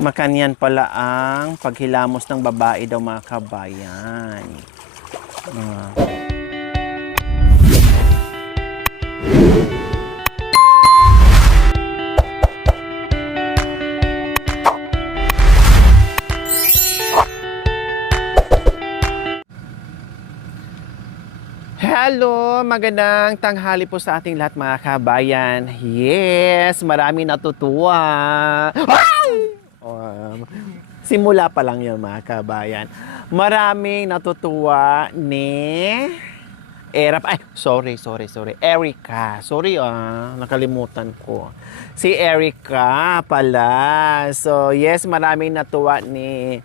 Makanyan pala ang paghilamos ng babae daw mga kabayan. Ah. Hello! Magandang tanghali po sa ating lahat mga kabayan. Yes! Marami natutuwa. Simula pa lang yun mga kabayan. Maraming natutuwa ni Erica. Sorry nakalimutan ko. Si Erica pala. So yes, maraming natuwa ni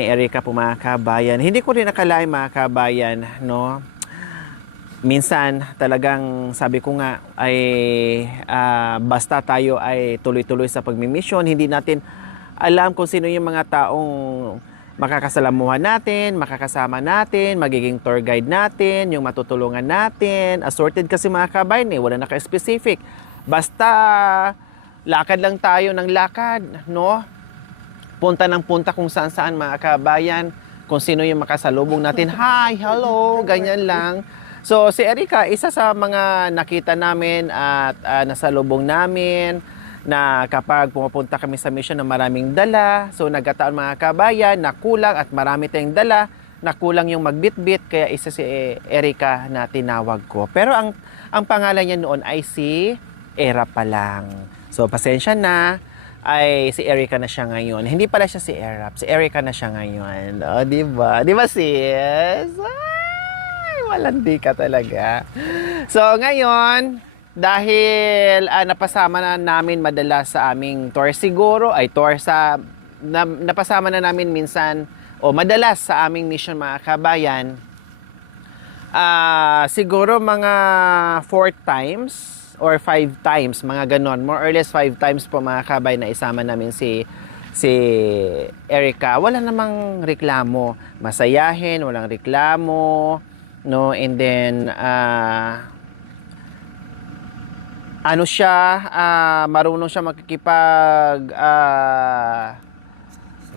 Erica po mga kabayan. Hindi ko rin nakalain mga kabayan, no? Minsan talagang sabi ko nga ay basta tayo ay tuloy-tuloy sa pagmimisyon, hindi natin alam kung sino yung mga taong makakasalamuhan natin, makakasama natin, magiging tour guide natin, yung matutulungan natin. Assorted kasi mga kabayan wala naka-specific. Basta lakad lang tayo ng lakad, no? Punta ng punta kung saan-saan mga kabayan, kung sino yung makasalubong natin. Hi, hello, ganyan lang. So si Erica, isa sa mga nakita namin at nasalubong namin na kapag pumapunta kami sa mission na maraming dala, so nagkataon mga kabayan na kulang at marami tayong dala, na kulang yung magbitbit, kaya isa si Erica na tinawag ko. Pero ang pangalan niya noon ay si Era pa lang. So pasensya na, ay si Erica na siya ngayon. Hindi pala siya si Erap, si Erica na siya ngayon. O, diba? Diba sis? Ay, malandi ka talaga. So ngayon, dahil napasama na namin madalas sa aming tour siguro, ay tour sa, napasama na namin minsan, o madalas sa aming mission mga kabayan, siguro mga 4 times, or 5 times, mga ganon. More or less 5 times po mga kabay na isama namin si Erica. Wala namang reklamo. Masayahin, walang reklamo. No? And then, marunong siya makikipag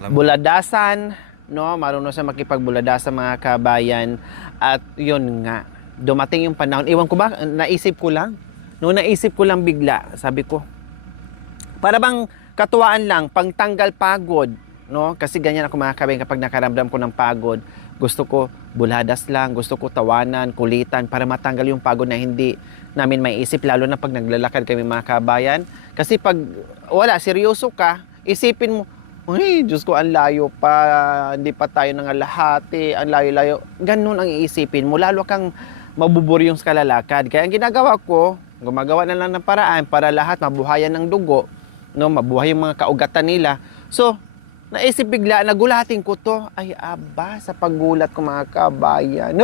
buladasan. No? Marunong siya makipagbuladasan mga kabayan. At yun nga, dumating yung panahon. Iwan ko ba, naisip ko lang. Noong naisip ko lang bigla, sabi ko, para bang katuwaan lang, pangtanggal pagod, no? Kasi ganyan ako mga kabayan kapag nakaramdam ko ng pagod, gusto ko buladas lang, gusto ko tawanan, kulitan, para matanggal yung pagod na hindi namin maiisip, lalo na pag naglalakad kami mga kabayan. Kasi pag wala, seryoso ka, isipin mo, ay, Diyos ko, ang layo pa, hindi pa tayo nangalahati, ang layo-layo. Ganun ang iisipin mo, lalo kang mabuburyong sa kalalakad. Kaya ang ginagawa ko, gumagawa na lang ng paraan para lahat mabuhayan ng dugo, no, mabuhay yung mga kaugatan nila. So, naisip bigla, nagulatin ko to. Ay, aba, sa paggulat ko mga kabayan.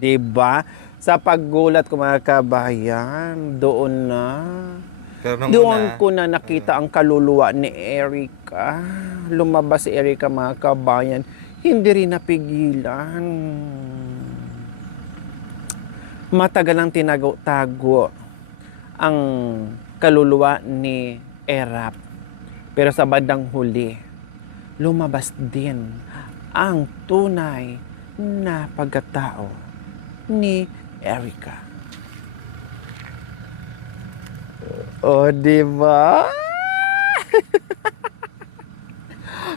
Diba? Sa paggulat ko mga kabayan, doon na. Doon ko na nakita ang kaluluwa ni Erica. Lumabas si Erica mga kabayan. Hindi rin napigilan. Matagal ang tinago-tago ang kaluluwa ni Erap. Pero sa bandang huli, lumabas din ang tunay na pagkatao ni Erica. O, diba?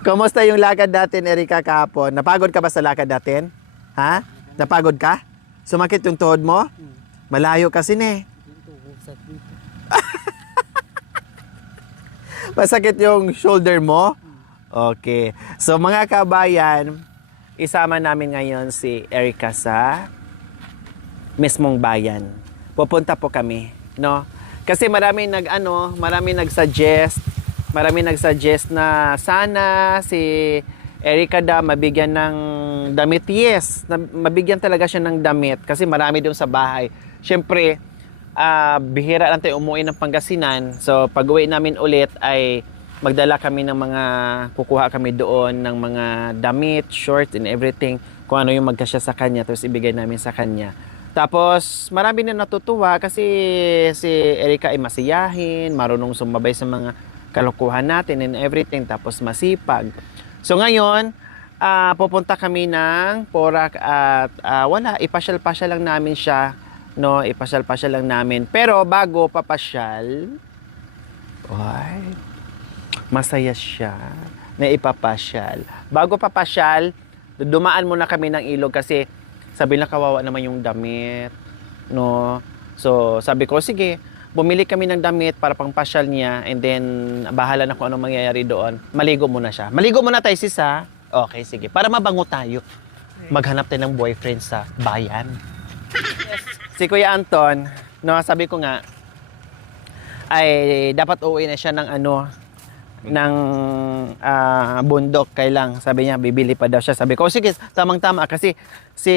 Kamusta yung lakad natin, Erica, kahapon? Napagod ka ba sa lakad natin? Ha? Napagod ka? Sumakit yung tuhod mo? Malayo kasi Masakit yung shoulder mo? Okay. So mga kabayan, isama namin ngayon si Erica sa mismong bayan. Pupunta po kami, no? Kasi marami nag-suggest na sana si Erica mabigyan ng damit. Yes, mabigyan talaga siya ng damit kasi marami doon sa bahay. Siyempre, bihira lang tayo umuwi ng Pangasinan. So, pag uwi namin ulit ay magdala kami ng kukuha kami doon ng mga damit, shorts, and everything. Kung ano yung magkasya sa kanya, tapos ibigay namin sa kanya. Tapos, marami na natutuwa kasi si Erica ay masiyahin, marunong sumabay sa mga kalokohan natin and everything, tapos masipag. So ngayon, pupunta kami ng Porac at wala, ipasyal-pasyal lang namin siya, no? Ipasyal-pasyal lang namin. Pero bago papasyal, ay, masaya siya na ipapasyal. Bago papasyal, dumaan muna kami ng ilog kasi sabi na kawawa naman yung damit, no? So sabi ko, sige, bumili kami ng damit para pangpasyal niya and then bahala na kung anong mangyayari doon. Maligo muna siya. Maligo muna tayo, sis, ha? Okay, sige. Para mabango tayo. Maghanap tayo ng boyfriend sa bayan. Si Kuya Anton, no, sabi ko nga, ay dapat uuwi na siya ng ng bundok kailang. Sabi niya, bibili pa daw siya. Sabi ko, sige, tamang-tama. Kasi si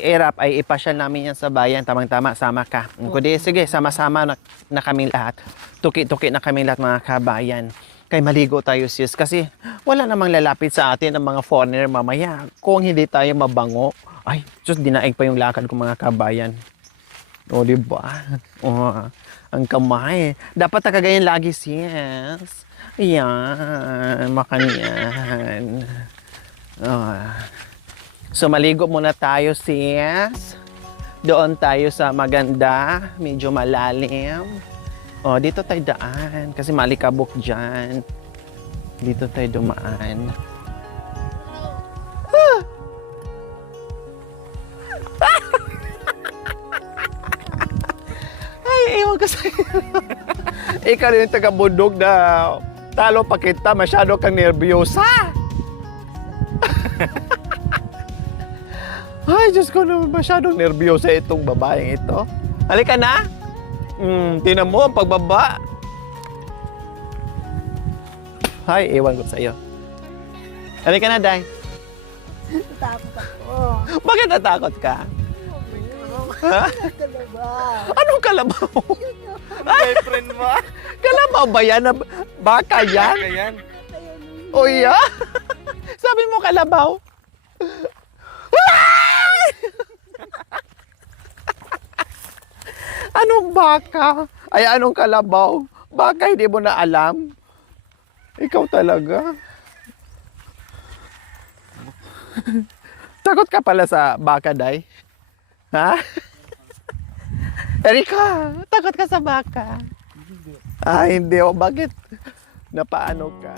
Erap ay ipasyal namin yan sa bayan. Tamang-tama, sama ka. Kundi, sige, sama-sama na kami lahat. Tuki-tuki na kami lahat, mga kabayan. Kay maligo tayo, sis. Kasi wala namang lalapit sa atin ng mga foreigner mamaya. Kung hindi tayo mabango, ay, Diyos, dinaig pa yung lakad ko, mga kabayan. O, diba? O, ang kamay. Dapat nakagayan lagi, sis. Ayan, makanyan. So, maligo muna tayo, sis. Doon tayo sa maganda, medyo malalim. Dito tayo daan. Kasi malikabok dyan. Dito tayo dumaan. Ay, ewan ko sa'yo. Ikaw yung taga-bundok na talo pa kita, masyado kang nervyosa. Ay, Diyos ko naman, masyadong nervyosa itong babaeng ito. Halika na. Tinan mo ang pagbaba. Ay, ewan ko sa'yo. Halika na, Day. Natakot ako. Bakit natakot ka? Ha? Kalabaw. Anong kalabaw? Boyfriend mo? Kalabaw ba yan? Baka yan? Baka yan? O yeah? Sabi mo kalabaw? Anong baka? Ay, anong kalabaw? Baka hindi mo na alam? Ikaw talaga. Takot ka pala sa baka, Day? Ha? Erika, takot ka sa baka? Hindi. O, bakit? Napaano ka?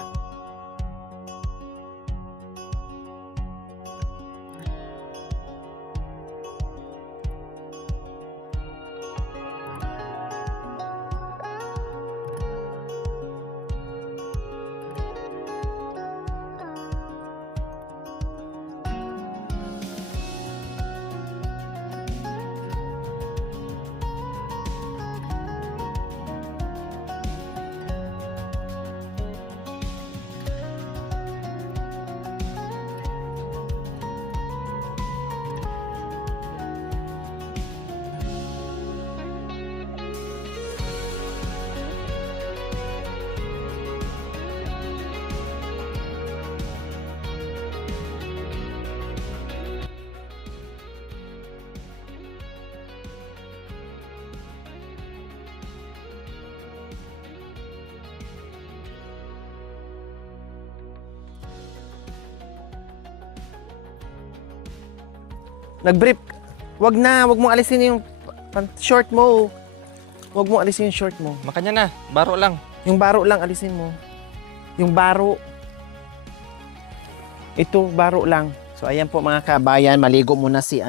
Nag-brief. Wag mo alisin yung short mo. Wag mo alisin yung short mo. Makanya na, baro lang. Yung baro lang alisin mo. Yung baro. Ito, baro lang. So ayan po, mga kabayan, maligo muna si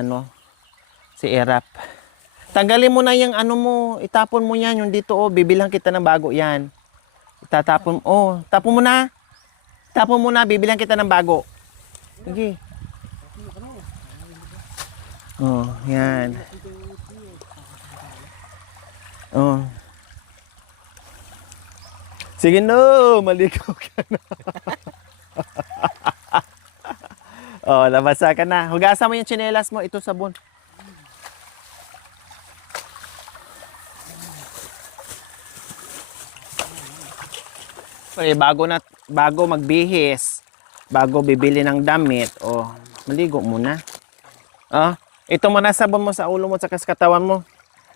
Erap. Tanggalin mo na yung mo, itapon mo yan, yung dito, bibilang kita ng bago yan. Itatapon, tapon mo na. Tapon mo na, bibilang kita ng bago. Sige. Yan. Sige, no, maligo ka na. Nabasa ka na. Hugasan mo yung tsinelas mo, ito sabon. Okay, bago magbihis, bago bibili ng damit, maligo muna. Ito muna sabon mo sa ulo mo at sa katawan mo.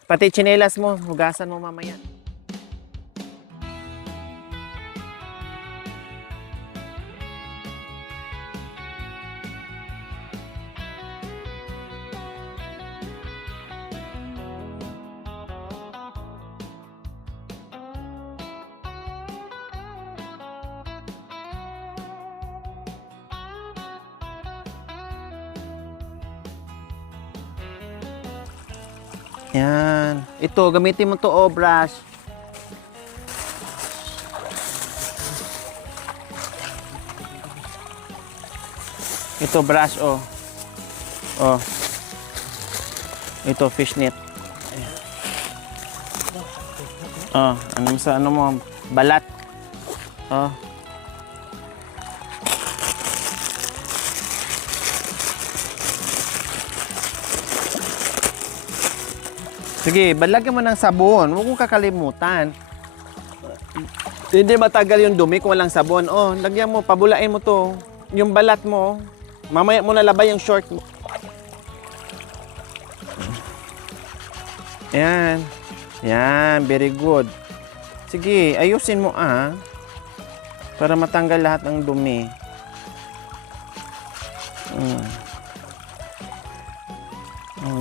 Pati tsinelas mo, hugasan mo mamaya. Yan. Ito, gamitin mo to, oh, brush. Ito, brush, oh. Oh. Ito, fishnet. Oh, ano sa ano mo? Balat. Oh. Sige, balagyan mo ng sabon. Huwag mong kakalimutan. Hindi matagal yung dumi kung walang sabon. Oh, lagyan mo, pabulain mo to. Yung balat mo. Mamaya mo nalabay yung short mo. Yan. Yan, very good. Sige, ayusin mo para matanggal lahat ng dumi.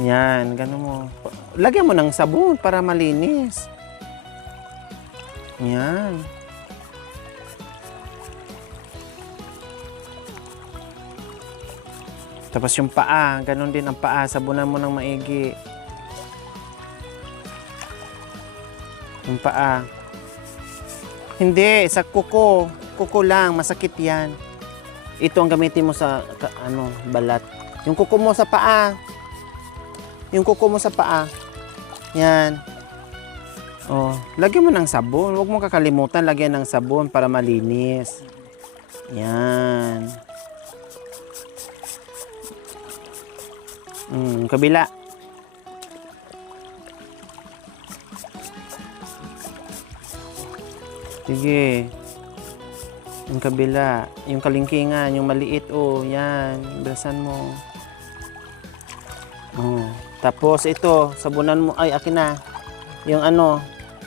Yan, gano'n mo. Lagyan mo ng sabon para malinis. Yan. Tapos yung paa, gano'n din ang paa. Sabunan mo ng maigi. Yung paa. Hindi, sa kuko. Kuko lang, masakit yan. Ito ang gamitin mo sa balat. Yung kuko mo sa paa. Yung kuko mo sa paa. Yan. Oh, lagyan mo ng sabon. Huwag mo kakalimutan lagyan ng sabon para malinis. Yan. Kabila. Sige. Yung kabila. Yung kalingkingan, yung maliit. Oh, yan. Brasan mo. Oh. Tapos ito, sabunan mo. Ay, akin na. Yung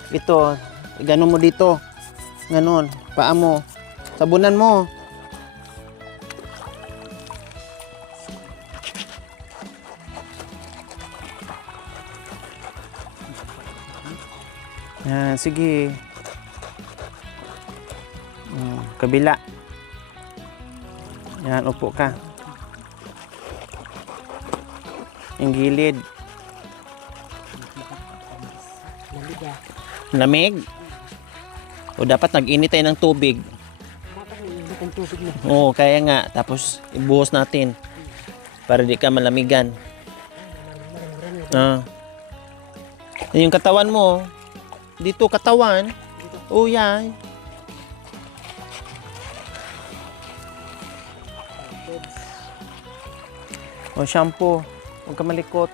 ito. Ganon mo dito. Ganon. Paa mo. Sabunan mo. Yan, sige. Kabila. Yan, upo ka. Yung gilid. Lamig? O dapat nag-init tayo ng tubig. Dapat nag-init ang tubig mo. Oo, kaya nga. Tapos ibuhos natin. Para di ka malamigan. Yung katawan mo. Dito katawan. Oh, yan. O, shampoo. Huwag ka malikot.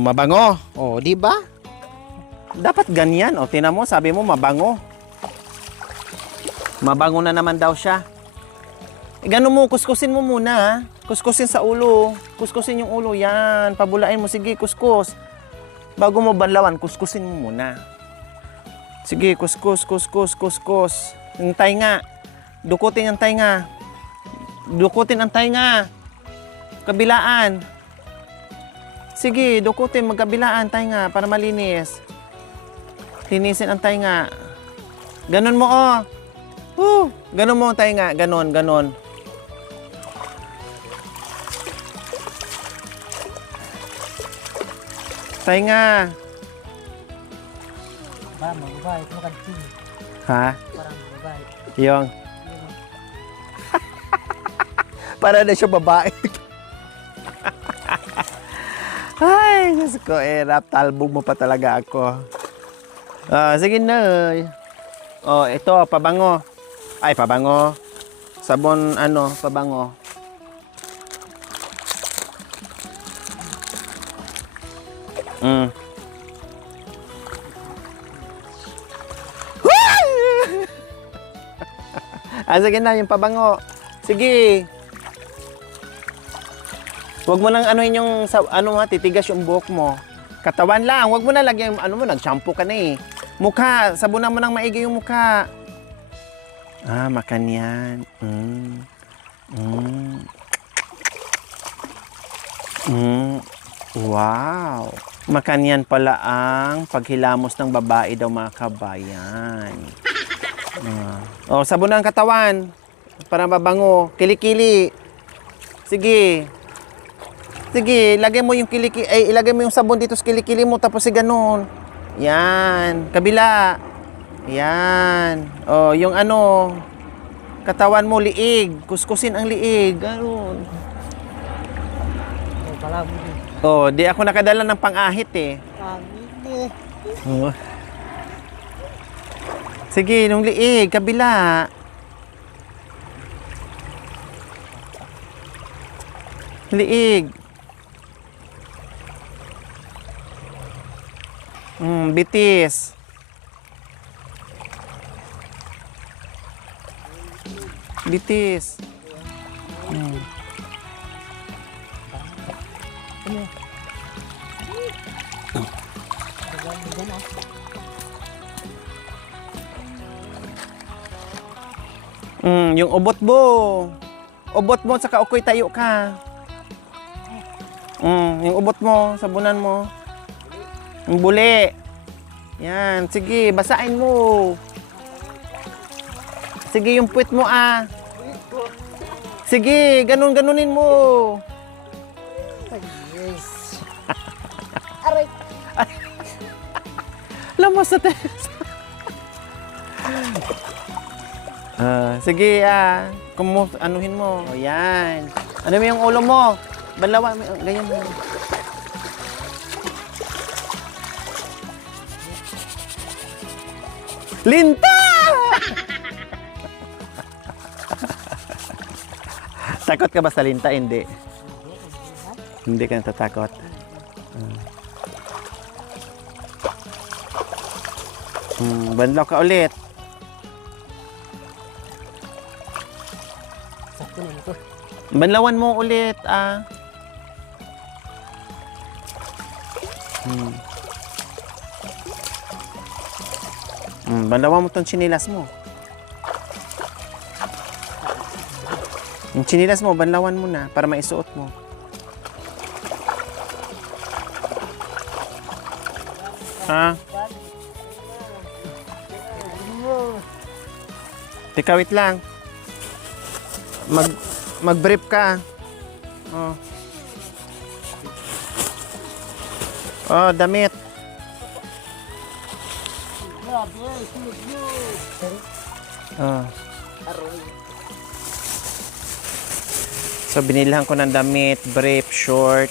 Mabango. Oh, di ba? Dapat ganyan. O, tingnan mo, sabi mo mabango. Mabango na naman daw siya. Gano'n mo, kuskusin mo muna, ha? Kuskusin sa ulo. Kuskusin yung ulo. Yan. Pabulain mo. Sige, kuskus. Bago mo banlawan, kuskusin mo muna. Sige, kuskus. Yung tainga. Dukutin yung tainga. Dukutin ang tainga. Kabilaan. Sige, dukutin. Magkabilaan tainga para malinis. Linisin ang tainga. Ganon mo, oh. Ganon mo ang tainga. Ganon. Tainga. Ba, mababait mo kantin. Ha? Parang mababait. Yung. Para na siya babae. Ay, Diyos ko, rap talbog mo pa talaga ako. Sige na. Oh, ito, pabango. Ay, pabango. Sabon, pabango. Sige na, yung pabango. Sige. Huwag mo nang yung, titigas yung buhok mo. Katawan lang. Huwag mo na lagyan, nag-shampoo ka na eh. Mukha, sabunan mo nang maigi yung mukha. Makanyan. Wow. Makanyan pala ang paghilamos ng babae daw mga kabayan. Oh, sabon ng katawan. Para mabango. Kilikili. Sige. Sige, ilagay mo yung kilikili. Ay, ilagay mo yung sabon dito sa kilikili mo. Tapos si ganun. Yan. Kabila. Yan. Oh, yung ano. Katawan mo, liig. Kuskusin ang liig. Ganun. Oh, pala mo din. Oh, di ako nakadala ng pang-ahit eh. Pangit eh. Oh. Sige, nung liig, kabila. Liig. Bitis. Bitis. Ano? Diyan ah. Yung ubot mo. Ubot mo, saka ukoy tayo ka. Yung ubot mo, sabunan mo. Yung buli. Yan, sige, basain mo. Sige, yung puwit mo ah. Sige, ganun-ganunin mo. Yes. Aray. Lamas sa test. Sige anuhin mo. O yan. Ano mo yung ulo mo? Banlawan mo. Ganyan mo. Linta! Takot ka ba sa linta? Hindi. Hindi ka natatakot. Banlaw ka ulit. Sakto na ito. Banlawan mo ulit, ah. Banlawan mo tong chinilas mo. Yung chinilas mo, banlawan mo na para maisuot mo. Ha? Teka, wait lang. Mag-brief ka. Oh. Oh, damit. Oh. So, binilhan ko ng damit, brief, short.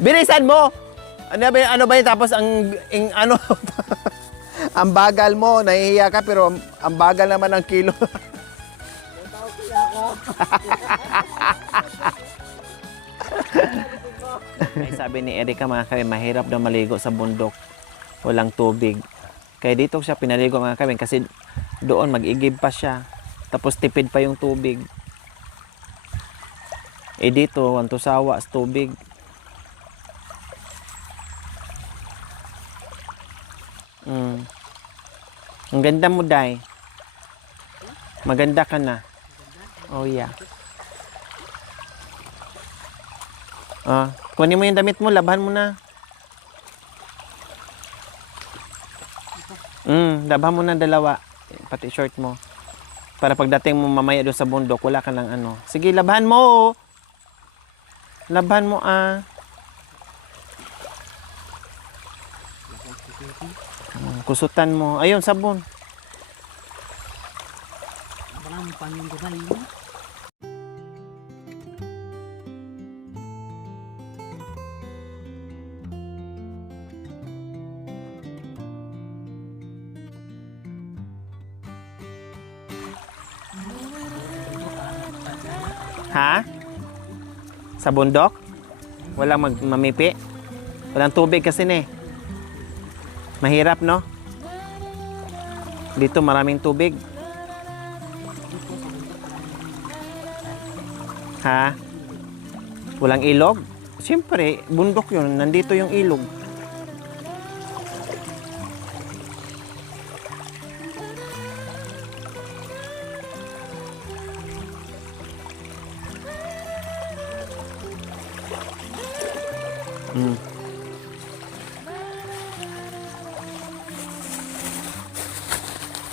Bilisan mo! Ano ba yun? Tapos ano, ang bagal mo, nahihiya ka, pero ang bagal naman ng kilo. Ay, sabi ni Erika mga kawin, mahirap daw maligo sa bundok. Walang tubig. Kaya dito siya pinaligo mga kawin kasi doon mag-igib pa siya. Tapos tipid pa yung tubig. Eh dito, wantusawa sa tubig. Ang ganda mo, Day. Maganda ka na. Oh, yeah. Kunin mo yung damit mo, labahan mo na. Labahan mo na dalawa. Pati short mo. Para pagdating mo mamaya doon sa bundok, wala ka lang ano. Sige, labahan mo. Labahan mo, ah. Kusutan mo. Ayun, sabon. Maraming pangyundugan mo. Ha? Sa bundok? Walang mamipi? Walang tubig kasi ne. Mahirap, no? Dito maraming tubig. Ha? Walang ilog? Siyempre, bundok yun. Nandito yung ilog. Mm.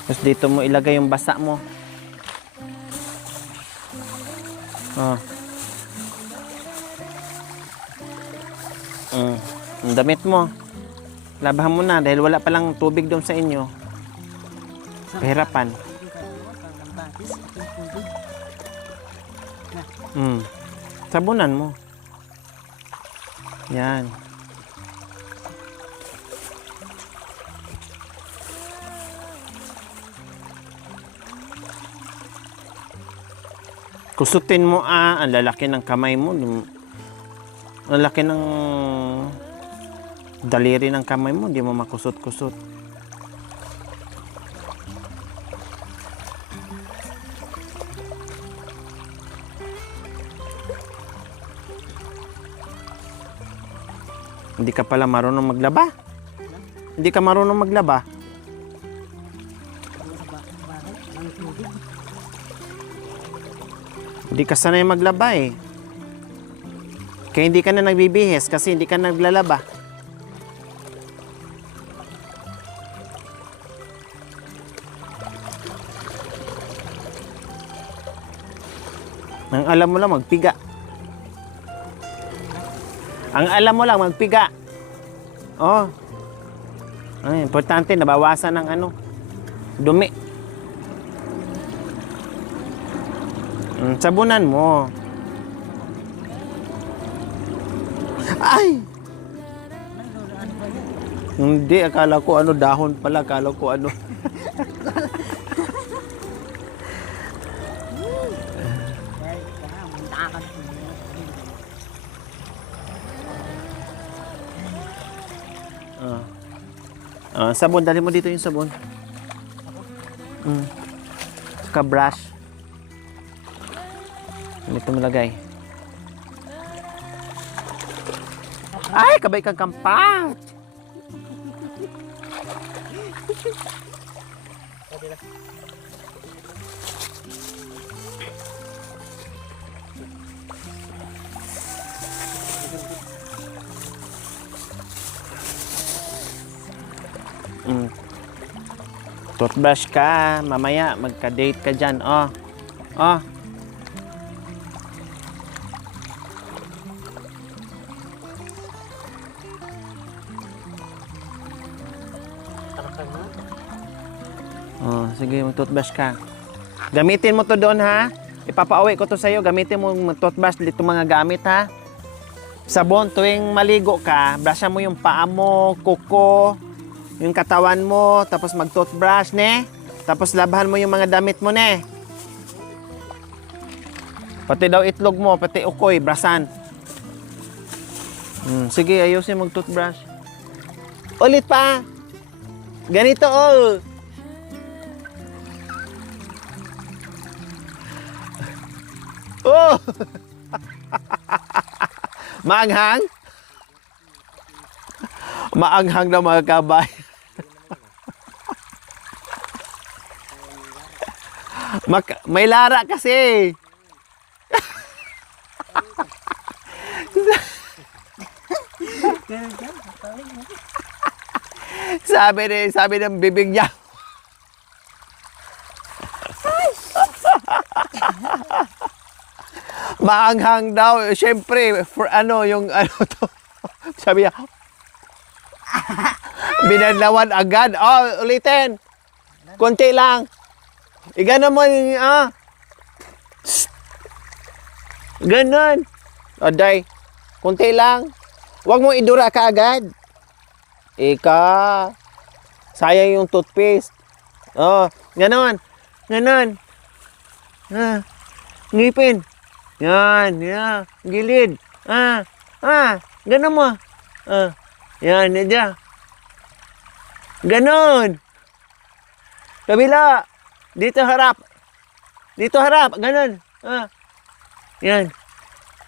Tapos dito mo ilagay yung basa mo. Oh. Ang damit mo. Labahan mo na dahil wala palang tubig doon sa inyo. Kahirapan. Sabunan mo. Yan. Kusutin mo ang lalaki ng kamay mo. Ang lalaki ng daliri ng kamay mo, hindi mo makusot-kusot. Hindi ka pala marunong maglaba. Hindi ka marunong maglaba. Hindi ka sanay maglaba eh. Kaya hindi ka na nagbibihis kasi hindi ka naglalaba. Ang alam mo lang magpiga. Ang alam mo lang magpiga. Oh. Ay, importante nabawasan ng ano, dumi. Sabunan mo. Ay! Hindi, akala ko ano, dahon pala. Akala ko ano. Sabon, dali mo dito yung sabon. Saka brush. Dito mo lagay. Ay, kabay kang kampat. Toothbrush ka, mamaya magka-date ka dyan. Oh. Oh. Oh, sige, mag-toothbrush ka. Gamitin mo to doon ha. Ipapauwi ko to sa'yo. Gamitin mo mag-toothbrush dito mga gamit ha. Sabon, tuwing maligo ka, brushan mo yung paa mo, kuko, yung katawan mo, tapos mag-toothbrush, ne? Tapos labahan mo yung mga damit mo, ne? Pati daw itlog mo, pati ukoy, brasan. Sige, ayusin mag-toothbrush. Ulit pa. Ganito, oh. Oh! Maanghang? Maanghang na mga kabay. May lara kasi. sabi ng bibig niya. Maanghang daw. Siyempre, for ano, yung ano to. Sabi niya, binadlawan agad. Oh, ulitin. Konti lang. Igano mo yung, Ganon. Aday. Konti lang. Huwag mo idura ka agad. Ika. Sayang yung toothpaste. Oh, ganon. Ganon. Ngipin. Yan, yan. Gilid. Ganon mo. Yan, yan. Ganon. Kabila. Dito harap. Dito harap. Ganon. Yan.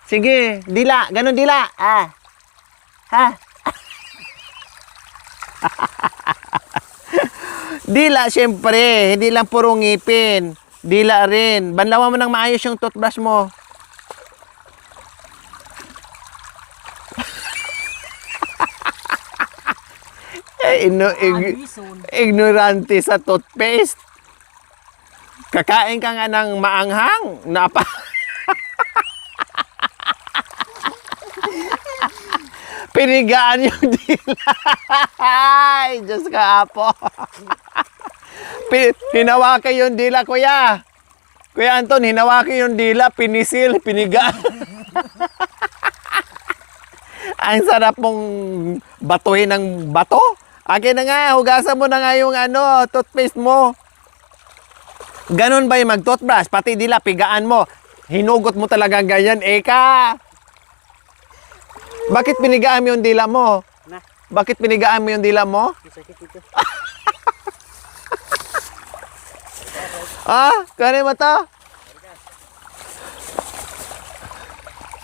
Sige, dila. Ganon dila. Ah. Ha? Dila, syempre. Hindi lang puro ngipin. Dila rin. Banlawan mo ng maayos yung toothbrush mo. Ignorante sa toothpaste. Kakain ka nga ng maanghang. Pinigaan yung dila. Ay, Diyos ka po. Hinawakan yung dila, kuya. Kuya Anton, hinawakan yung dila, pinisil, pinigaan. Ang sarap mong batuhin ng bato. Akin na nga, hugasan mo na nga yung toothpaste mo. Ganon ba yung mag-toothbrush? Pati dila, pigaan mo. Hinugot mo talaga ganyan, Eka. Bakit pinigaan mo yung dila mo? Na. Bakit pinigaan mo yung dila mo? Sakit ito. Ah, kaya mo to?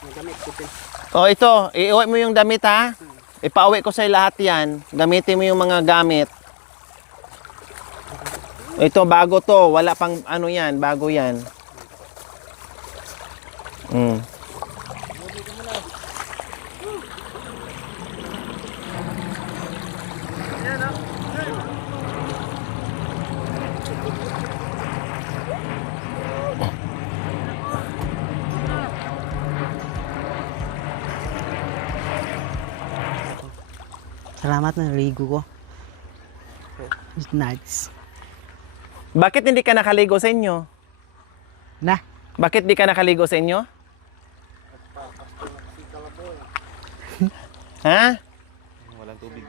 Nagamit ko din. O ito, iuwi mo yung damit ha. Ipauwi ko sa lahat yan. Gamitin mo yung mga gamit. Ito, bago to. Wala pang ano yan. Bago yan. Salamat na naligo ko. It's nice. Bakit hindi ka nakaligo sa inyo? Na. Bakit di ka nakaligo sa inyo? Ha? Walang tubig.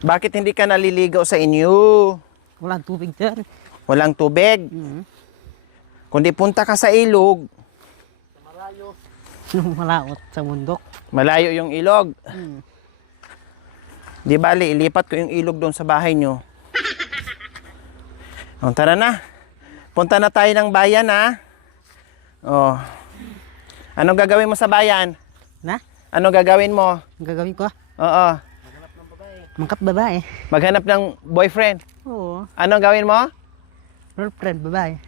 Bakit hindi ka naliligo sa inyo? Walang tubig dyan. Walang tubig. Kundi punta ka sa ilog. Malaot sa bundok. Malayo yung ilog. Di bali, ilipat ko yung ilog doon sa bahay nyo. O, tara na. Punta na tayo ng bayan, ha? O. Anong gagawin mo sa bayan? Na? Ano gagawin mo? Ang gagawin ko? Oo. Mangkap babae. Maghanap ng boyfriend. Oo. Anong gawin mo? Girlfriend, babae.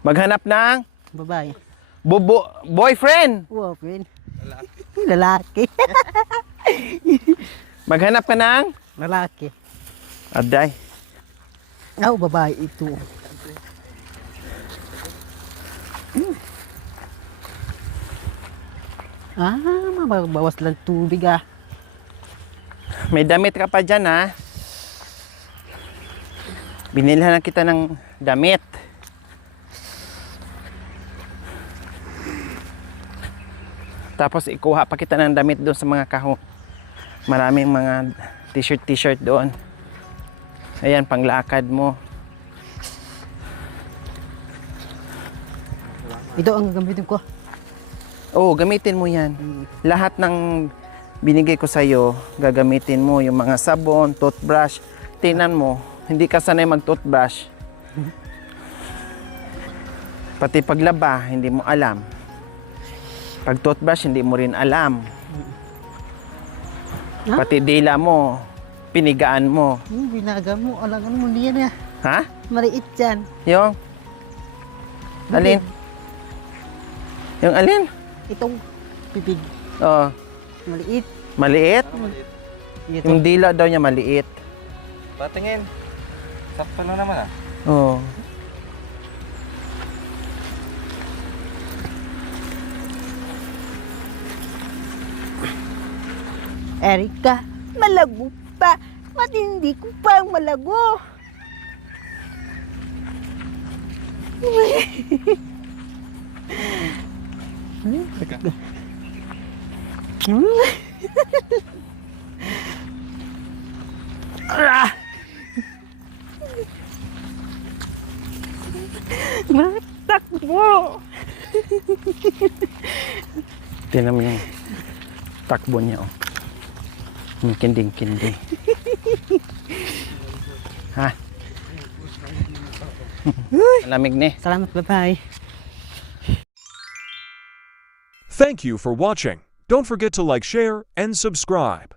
Maghanap ng Babae. boyfriend. Oo, friend. Lalaki. Maghanap ka ng Lalaki. aday. Oh, babae ito. Ah, mababawas lang tubig ah. May damit ka pa dyan, ha? Binilhan na kita ng damit. Tapos ikuha pa kita ng damit doon sa mga kahon. Maraming mga t-shirt doon. Ayan, panglakad mo. Ito ang gagamitin ko. Oo, gamitin mo yan. Lahat ng binigay ko sa'yo, gagamitin mo. Yung mga sabon, toothbrush. Tingnan mo, hindi ka sanay mag-toothbrush. Pati paglaba, hindi mo alam. Pag toothbrush, hindi mo rin alam. Pati dila mo, pinigaan mo. Binaga mo, alangan mo niyan ah. Ha? Maliit yan. Yung? Alin? Yung alin? Itong bibig. Oh, Maliit. maliit? Ito. Yung dila daw niya maliit. Patingin. Sakto lang naman ah. Oo. Erika, malago pa. Matindi ko pang malago. Takbo. Tingnan mo yung takbo niya, oh. Yung kinding-kindi. Ha? Lamig ni. Salamat, bye-bye. Thank you for watching. Don't forget to like, share, and subscribe.